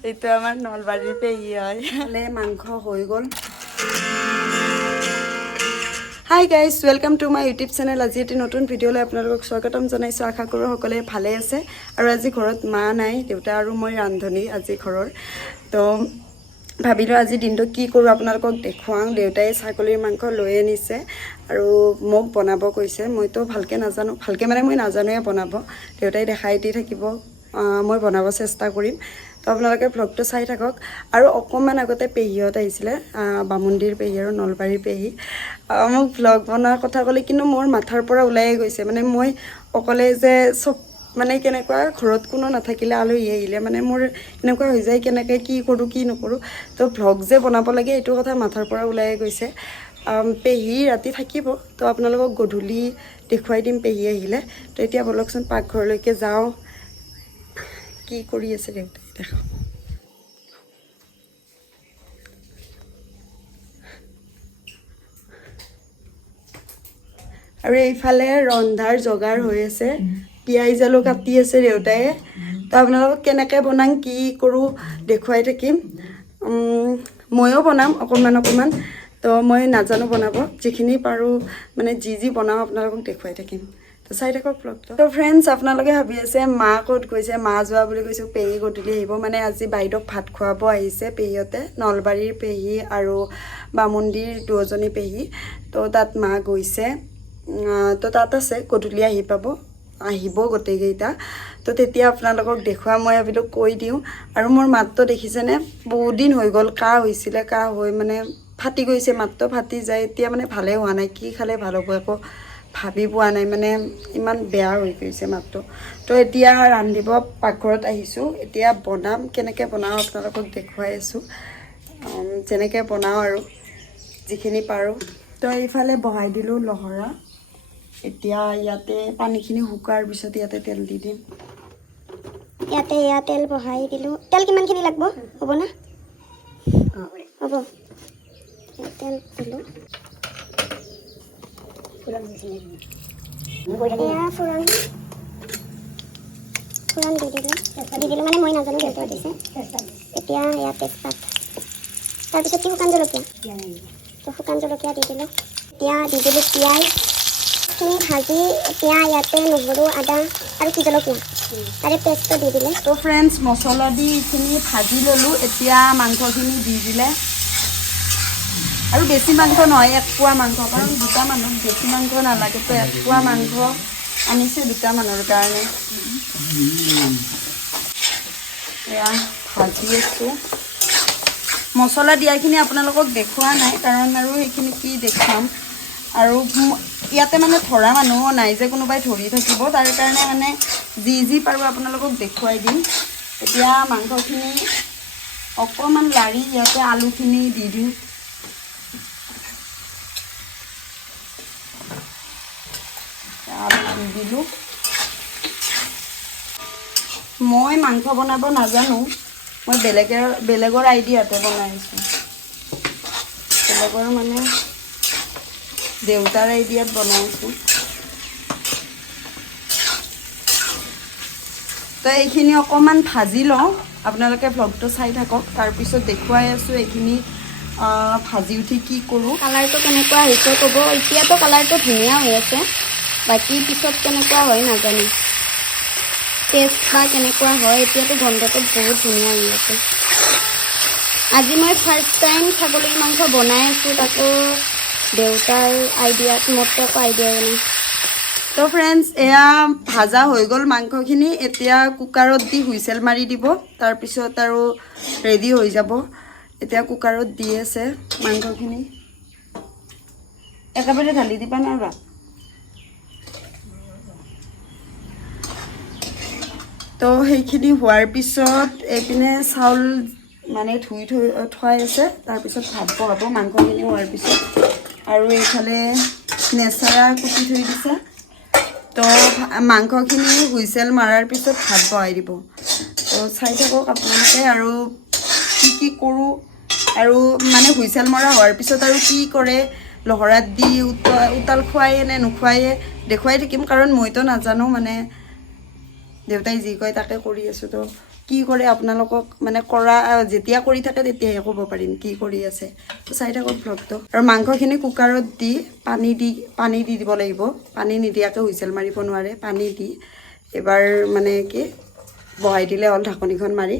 এইটো আমাৰ নলবাৰীৰ পেহী হয় খালে মাংস হৈ গ'ল hi guys welcome to my YouTube channel আজি এটি নতুন ভিডিঅ'লৈ আপোনালোকক স্বাগতম জনাইছোঁ আশা কৰোঁ সকলোৱে ভালে আছে আৰু আজি ঘৰত মা নাই দেউতা আৰু মই ৰান্ধনি আজি ঘৰৰ তো ভাবিলোঁ আজি দিনটো কি কৰোঁ আপোনালোকক দেখুৱাওঁ দেউতাই ছাগলীৰ মাংস লৈ আনিছে আৰু মোক বনাব কৈছে মইতো ভালকৈ নাজানো ভালকৈ মানে মই নাজানোৱে বনাব দেউতাই দেখাই দি থাকিব মই বনাব চেষ্টা কৰিম তো আপোনালোকে ভ্লগটো চাই থাকক। আৰু অকণমান আগতে পেহীহঁত আহিছিলে আহ, বামুণডিৰ পেহী আৰু নলবাৰীৰ পেহী। মোক ভ্লগ বনোৱাৰ কথা ক'লে কিন্তু মোৰ মাথাৰ পৰা ওলায়ে গৈছে। মানে মই অকলে যে চব মানে কেনেকুৱা ঘৰত কোনো নাথাকিলে আলহী আহিলে মানে মোৰ এনেকুৱা হৈ যায় কেনেকৈ কি কৰোঁ কি নকৰোঁ। তো ভ্লগ যে বনাব লাগে এইটো কথা মাথাৰ পৰা ওলায়ে গৈছে। পেহী ৰাতি থাকিব তো আপোনালোকক গধূলি দেখুৱাই দিম পেহী আহিলে। তো এতিয়া ব'লকচোন পাকঘৰলৈকে যাওঁ। কি কৰি আছে দেউতাই? দেখাওঁ আৰু এইফালে ৰন্ধাৰ যোগাৰ হৈ আছে। পিঁয়াজ আলু কাটি আছে দেউতাই। তো আপোনালোকক কেনেকৈ বনাম কি কৰোঁ দেখুৱাই থাকিম। ময়ো বনাম অকণমান অকণমান। তো মই নাজানো বনাব। যিখিনি পাৰোঁ মানে যি যি বনাওঁ আপোনালোকক দেখুৱাই থাকিম। চাই থাকক ব্লগটো তো ফ্ৰেণ্ডছ আপোনালোকে ভাবি আছে, মা ক'ত গৈছে, মা যোৱা বুলি কৈছোঁ, পেহী গধূলি আহিব। মানে আজি বাইদেউক ভাত খুৱাব আহিছে পেহীহঁতে, নলবাৰীৰ পেহী আৰু বামুণডিৰ দুজনী পেহী। তো, তাত মা গৈছে। তো, তাত আছে, গধূলি আহি পাব, আহিব গোটেইকেইটা। তো, তেতিয়া আপোনালোকক দেখুৱাম মই ভাবিলোঁ কৈ দিওঁ। আৰু মোৰ মাতটো দেখিছেনে? বহুত দিন হৈ গ'ল, কাহ হৈছিলে, কাহ হৈ মানে ফাটি গৈছে, মাতটো ফাটি যায়, এতিয়া মানে ভালেই হোৱা নাই, কি খালে ভালো হ'ব একো ভাবি পোৱা নাই মানে ইমান বেয়া হৈ গৈছে মাতটো। তো এতিয়া ৰান্ধিব পাকঘৰত আহিছোঁ এতিয়া বনাম কেনেকৈ বনাওঁ আপোনালোকক দেখুৱাই আছোঁ। যেনেকৈ বনাওঁ আৰু যিখিনি পাৰোঁ। তো এইফালে বহাই দিলোঁ লহৰা। এতিয়া ইয়াতে পানীখিনি শুকোৱাৰ পিছত ইয়াতে তেল দি দিম। ইয়াতে এয়া তেল বহাই দিলোঁ। তেল কিমানখিনি লাগব? হ'ব না হ'ব। তেল দিলোঁ। ফুৰণ দি দিলোঁ দি দিলোঁ মানে মই নাজানো দেউতাই দিছে এতিয়া এয়া তেজপাত তাৰপিছত কি শুকান জলকীয়া শুকান জলকীয়া দি দিলোঁ এতিয়া দি দিলোঁ পিঁয়াজ খিনি ভাজি এতিয়া ইয়াতে নহৰু আদা আৰু কি জলকীয়া তাৰে পেষ্টটো দি দিলে তো ফ্ৰেণ্ডছ মছলা দি এইখিনি ভাজি ল'লোঁ এতিয়া মাংসখিনি দি দিলে। আৰু বেছি মাংস নহয় এক পোৱা মাংস কাৰণ দুটা মানুহক বেছি মাংস নালাগে তো এক পোৱা মাংস আনিছে দুটা মানুহৰ কাৰণে। এয়া ভাজি আছোঁ। মছলা দিয়াখিনি আপোনালোকক দেখুওৱা নাই কাৰণ আৰু সেইখিনি কি দেখুৱাম আৰু ইয়াতে মানে ধৰা মানুহো নাই যে কোনোবাই ধৰি থাকিব তাৰ কাৰণে মানে যি যি পাৰোঁ আপোনালোকক দেখুৱাই দিম। এতিয়া মাংসখিনি অকণমান লাৰি ইয়াতে আলুখিনি দি দিওঁ। দি দিলোঁ মই মাংস বনাব নাজানো। মই বেলেগৰ বেলেগৰ আইডিয়াতে বনাইছোঁ বেলেগৰ মানে দেউতাৰ আইডিয়াত বনাইছোঁ তো এইখিনি অকণমান ভাজি লওঁ। আপোনালোকে ভ্লগটো চাই থাকক। তাৰপিছত দেখুৱাই আছোঁ এইখিনি ভাজি উঠি কি কৰোঁ। কালাৰটো কেনেকুৱা হৈছে ক'ব? এতিয়াতো কালাৰটো ধুনীয়া হৈ আছে। বাকী পিছত কেনেকুৱা হয় নাজানো। টেষ্ট বা কেনেকুৱা হয়, এতিয়াতো গন্ধটো বহুত ধুনীয়া হৈ আছে। আজি মই ফাৰ্ষ্ট টাইম ছাগলীৰ মাংস বনাই আছোঁ, তাকো দেউতাৰ আইডিয়াত মোৰতো একো আইডিয়া নাই তো ফ্ৰেণ্ডছ এয়া ভাজা হৈ গ'ল মাংসখিনি, এতিয়া কুকাৰত দি হুইচেল মাৰি দিব, তাৰপিছত আৰু ৰেডি হৈ যাব। এতিয়া কুকাৰত দি আছে মাংসখিনি। একেবাৰে ঢালি দিবা নোৱাৰা তো সেইখিনি হোৱাৰ পিছত এইপিনে চাউল মানে ধুই থৈ থোৱাই আছে। তাৰপিছত ভাত বহাব মাংসখিনি হোৱাৰ পিছত। আৰু এইফালে নেচাৰা কুটি থৈ দিছে। তো মাংসখিনি হুইচেল মৰাৰ পিছত ভাত বহাই দিব। তো চাই থাকক আপোনালোকে আৰু কি কি কৰোঁ। আৰু মানে হুইচেল মৰা হোৱাৰ পিছত আৰু কি কৰে। লহৰাত দি উতল উতাল খুৱায়ে নে নোখোৱায়ে দেখুৱাই থাকিম। কাৰণ মইতো নাজানো মানে দেউতাই যি কয় তাকে কৰি আছোঁ। তো কি কৰে আপোনালোকক মানে কৰা যেতিয়া কৰি থাকে তেতিয়াহে ক'ব পাৰিম কি কৰি আছে। চাই থাকক ভ্লগটো আৰু মাংসখিনি কুকাৰত দি পানী দি পানী দি দিব লাগিব। পানী নিদিয়াকৈ হুইচেল মাৰিব নোৱাৰে পানী দি। এবাৰ মানে কি বহাই দিলে হ'ল ঢাকনিখন মাৰি।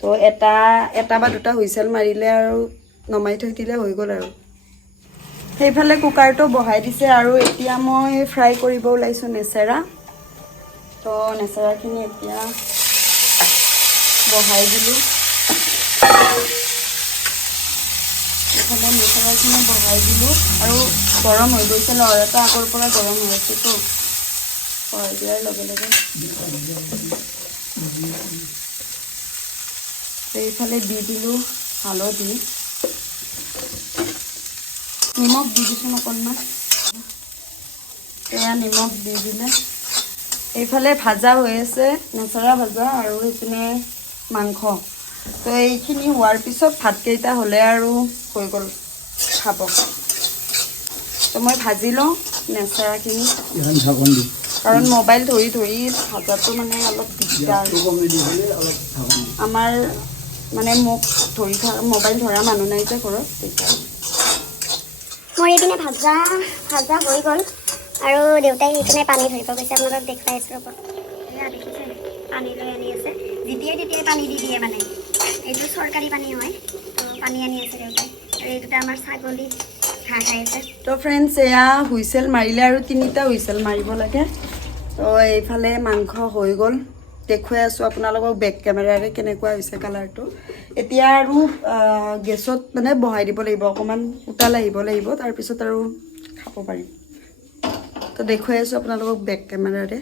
তো এটা এটা বা দুটা হুইচেল মাৰিলে আৰু নমাই থৈ দিলে হৈ গ'ল আৰু। সেইফালে কুকাৰটো বহাই দিছে আৰু এতিয়া মই ফ্ৰাই কৰিব ওলাইছোঁ নেচেৰা। তো নেচেৰাখিনি এতিয়া বহাই দিলোঁ। এইফালে নেচেৰাখিনি বহাই দিলোঁ আৰু গৰম হৈ গৈছে লৰাটো আগৰ পৰা গৰম হৈ আছেতো বহাই দিয়াৰ লগে লগে। এইফালে দি দিলোঁ হালধি। নিমখ দি দিছোঁ অকণমান। এয়া নিমখ দি দিলে। এইফালে ভাজা হৈ আছে নেচেৰা ভাজা আৰু এইপিনে মাংস। তো এইখিনি হোৱাৰ পিছত ভাতকেইটা হ'লে আৰু হৈ গ'ল খাব। তো মই ভাজি লওঁ নেচেৰাখিনি। কাৰণ মোবাইল ধৰি ধৰি ভাজাটো মানে অলপ দিগদাৰ। আমাৰ মানে মোক ধৰি থকা মোবাইল ধৰা মানুহ নাই যে ঘৰত। মোৰ এইপিনে ভাজা ভাজা হৈ গ'ল। আৰু দেউতাই সেইপিনে পানী ধৰিব গৈছে আপোনালোকক দেখুৱাই আছোঁ ৰ'ব। পানী লৈ আনি আছে। যেতিয়াই তেতিয়াই পানী দি দিয়ে মানে। এইটো চৰকাৰী পানী হয় তো পানী আনি আছে দেউতাই। আৰু এই দুটা আমাৰ ছাগলী তো ফ্ৰেণ্ডছ এয়া হুইচেল মাৰিলে আৰু তিনিটা হুইচেল মাৰিব লাগে। তো এইফালে মাংস হৈ গ'ল। দেখুৱাই আছোঁ আপোনালোকক বেক কেমেৰাৰে কেনেকুৱা হৈছে কালাৰটো এতিয়া আৰু গেছত মানে বহাই দিব লাগিব অকণমান উতাল আহিব লাগিব তাৰপিছত আৰু খাব পাৰিম। তো দেখুৱাই আছোঁ আপোনালোকক বেক কেমেৰাৰে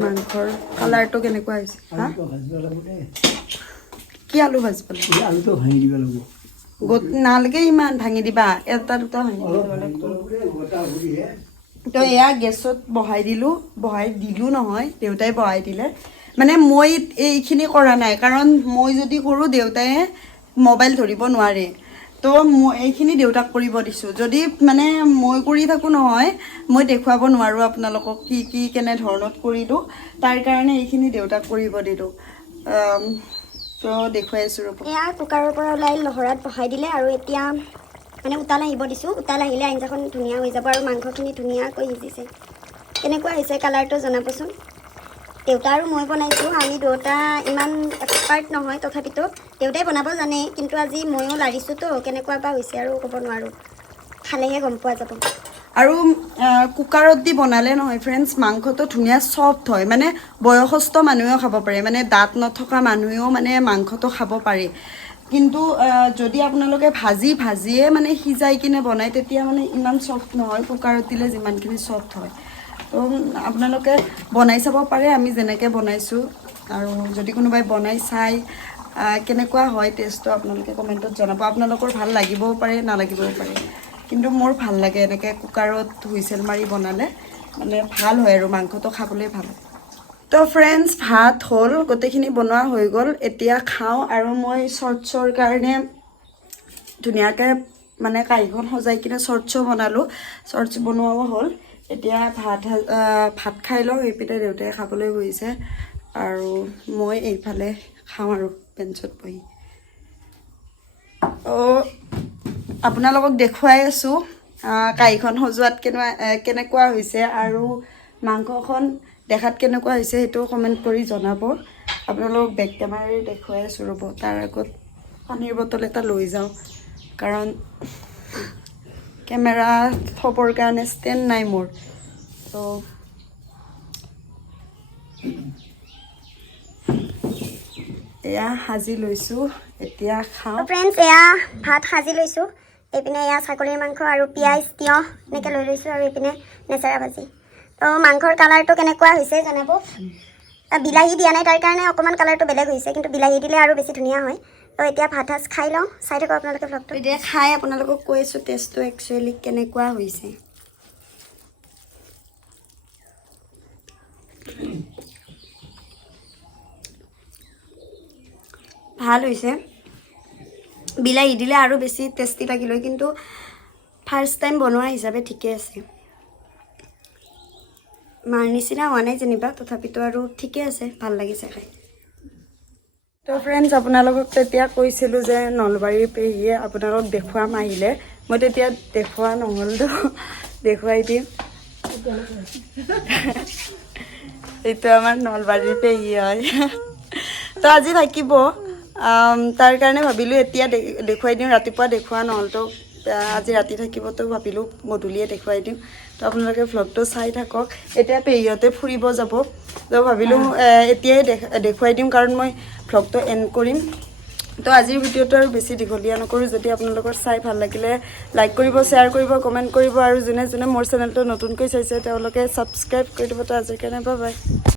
মাংসৰ কালাৰটো কেনেকুৱা হৈছে? কি আলু ভাজিব লাগিব? এই আলুটো ভাঙি দিব লাগিব। গোট নালাগে ইমান ভাঙি দিবা। এটা দুটা ভাঙি তো এয়া গেছত বহাই দিলোঁ বহাই দিলোঁ নহয় দেউতাই বহাই দিলে। মানে মই এইখিনি কৰা নাই কাৰণ মই যদি কৰোঁ দেউতাই মোবাইল ধৰিব নোৱাৰে। তো মই এইখিনি দেউতাক কৰিব দিছোঁ। যদি মানে মই কৰি থাকোঁ নহয় মই দেখুৱাব নোৱাৰোঁ আপোনালোকক কি কি কেনে ধৰণত কৰিলোঁ। তাৰ কাৰণে এইখিনি দেউতাক কৰিব দিলোঁ। তো দেখুৱাই আছোঁ ৰ'ব। এয়া কুকাৰৰ পৰা ওলাই লহৰাত বহাই দিলে আৰু এতিয়া মানে উতাল আহিব দিছোঁ। উতাল আহিলে আঞ্জাখন ধুনীয়া হৈ যাব আৰু মাংসখিনি ধুনীয়াকৈ সিজিছে। কেনেকুৱা হৈছে কালাৰটো জনাবচোন। দেউতা আৰু মই বনাইছোঁ। আমি দুয়োটা ইমান এক্সপাৰ্ট নহয় তথাপিতো দেউতাই বনাব জানে কিন্তু আজি ময়ো লাৰিছোঁতো কেনেকুৱা বা হৈছে আৰু ক'ব নোৱাৰোঁ। খালেহে গম পোৱা যাব। আৰু কুকাৰত দি বনালে নহয় ফ্ৰেণ্ডছ মাংসটো ধুনীয়া চফ্ট হয়। মানে বয়সস্থ মানুহেও খাব পাৰে মানে দাঁত নথকা মানুহেও মানে মাংসটো খাব পাৰে। কিন্তু যদি আপোনালোকে ভাজি ভাজিয়ে মানে সিজাই কিনে বনায় তেতিয়া মানে ইমান চফ্ট নহয় কুকাৰত দিলে যিমানখিনি চফ্ট হয়। তো আপোনালোকে বনাই চাব পাৰে আমি যেনেকৈ বনাইছোঁ। আৰু যদি কোনোবাই বনাই চাই কেনেকুৱা হয় টেষ্টটো আপোনালোকে কমেণ্টত জনাব। আপোনালোকৰ ভাল লাগিবও পাৰে নালাগিবও পাৰে। কিন্তু মোৰ ভাল লাগে এনেকৈ কুকাৰত হুইচেল মাৰি বনালে মানে ভাল হয় আৰু মাংসটো খাবলৈ ভাল। তো ফ্ৰেণ্ডছ ভাত হ'ল গোটেইখিনি বনোৱা হৈ গ'ল। এতিয়া খাওঁ আৰু মই শ্বৰ্টছৰ কাৰণে ধুনীয়াকৈ মানে কাঁহীখন সজাই কিনে শ্বৰ্টছো বনালোঁ। শ্বৰ্টছ বনোৱাও হ'ল। এতিয়া ভাত ভাত খাই লওঁ এইপিনে দেউতাই খাবলৈ বহিছে আৰু মই এইফালে খাওঁ আৰু বেঞ্চত বহি। আপোনালোকক দেখুৱাই আছোঁ কাঁহীখন সজোৱাত কেনেকুৱা কেনেকুৱা হৈছে আৰু মাংসখন দেখাত কেনেকুৱা হৈছে সেইটো কমেণ্ট কৰি জনাব। আপোনালোকক বেক কেমেৰাৰে দেখুৱাই আছোঁ ৰ'ব তাৰ আগত পানীৰ বটল এটা লৈ যাওঁ কাৰণ কেমেৰা থ'বৰ কাৰণে ষ্টেণ্ড নাই মোৰ। তো এয়া সাজি লৈছোঁ এতিয়া খাওঁ। ফ্ৰেণ্ডছ এয়া ভাত সাজি লৈছোঁ। এইপিনে এয়া ছাগলীৰ মাংস আৰু পিঁয়াজ তিয়ঁহ এনেকৈ লৈ লৈছোঁ আৰু এইপিনে নেচেৰা ভাজি। তো মাংসৰ কালাৰটো কেনেকুৱা হৈছে জনাব? বিলাহী দিয়া নাই তাৰ কাৰণে অকণমান কালাৰটো বেলেগ হৈছে কিন্তু বিলাহী দিলে আৰু বেছি ধুনীয়া হয়। তো এতিয়া ভাত সাজ খাই লওঁ চাই থাকক আপোনালোকে ভ্লগটো এতিয়া খাই আপোনালোকক কৈ আছোঁ টেষ্টটো একচুৱেলি কেনেকুৱা হৈছে। ভালো হৈছে। বিলাহী দিলে আৰু বেছি টেষ্টি লাগিল হয় কিন্তু ফাৰ্ষ্ট টাইম বনোৱা হিচাপে ঠিকে আছে। মাৰ নিচিনা হোৱা নাই যেনিবা, তথাপিতো আৰু ঠিকে আছে, ভালো লাগিছে খাই। তো ফ্ৰেণ্ডছ আপোনালোকক তেতিয়া কৈছিলোঁ যে নলবাৰীৰ পেহীয়ে আপোনালোক দেখুৱাম আহিলে। মই তেতিয়া দেখুওৱা নহ'লতো দেখুৱাই দিম। এইটো আমাৰ নলবাৰীৰ পেহী হয়। তো আজি থাকিব। তাৰ কাৰণে ভাবিলোঁ এতিয়া দেখুৱাই দিওঁ, ৰাতিপুৱা দেখুওৱা নহ'লতো আজি ৰাতি থাকিবতো ভাবিলোঁ গধূলিয়ে দেখুৱাই দিম তো আপোনালোকে ভ্লগটো চাই থাকক। এতিয়া পেহীহঁতে ফুৰিব যাব। তো ভাবিলোঁ এতিয়াই দেখ- দেখুৱাই দিম কাৰণ মই ভ্লগটো এণ্ড কৰিম। তো আজিৰ ভিডিঅ'টো আৰু বেছি দীঘলীয়া নকৰোঁ। যদি আপোনালোকৰ চাই ভালো লাগিলে লাইক কৰিব শ্বেয়াৰ কৰিব কমেণ্ট কৰিব আৰু যোনে যোনে মোৰ চেনেলটো নতুনকৈ চাইছে, তেওঁলোকে ছাবস্ক্ৰাইব কৰি দিব। তো আজিৰ কাৰণে বাই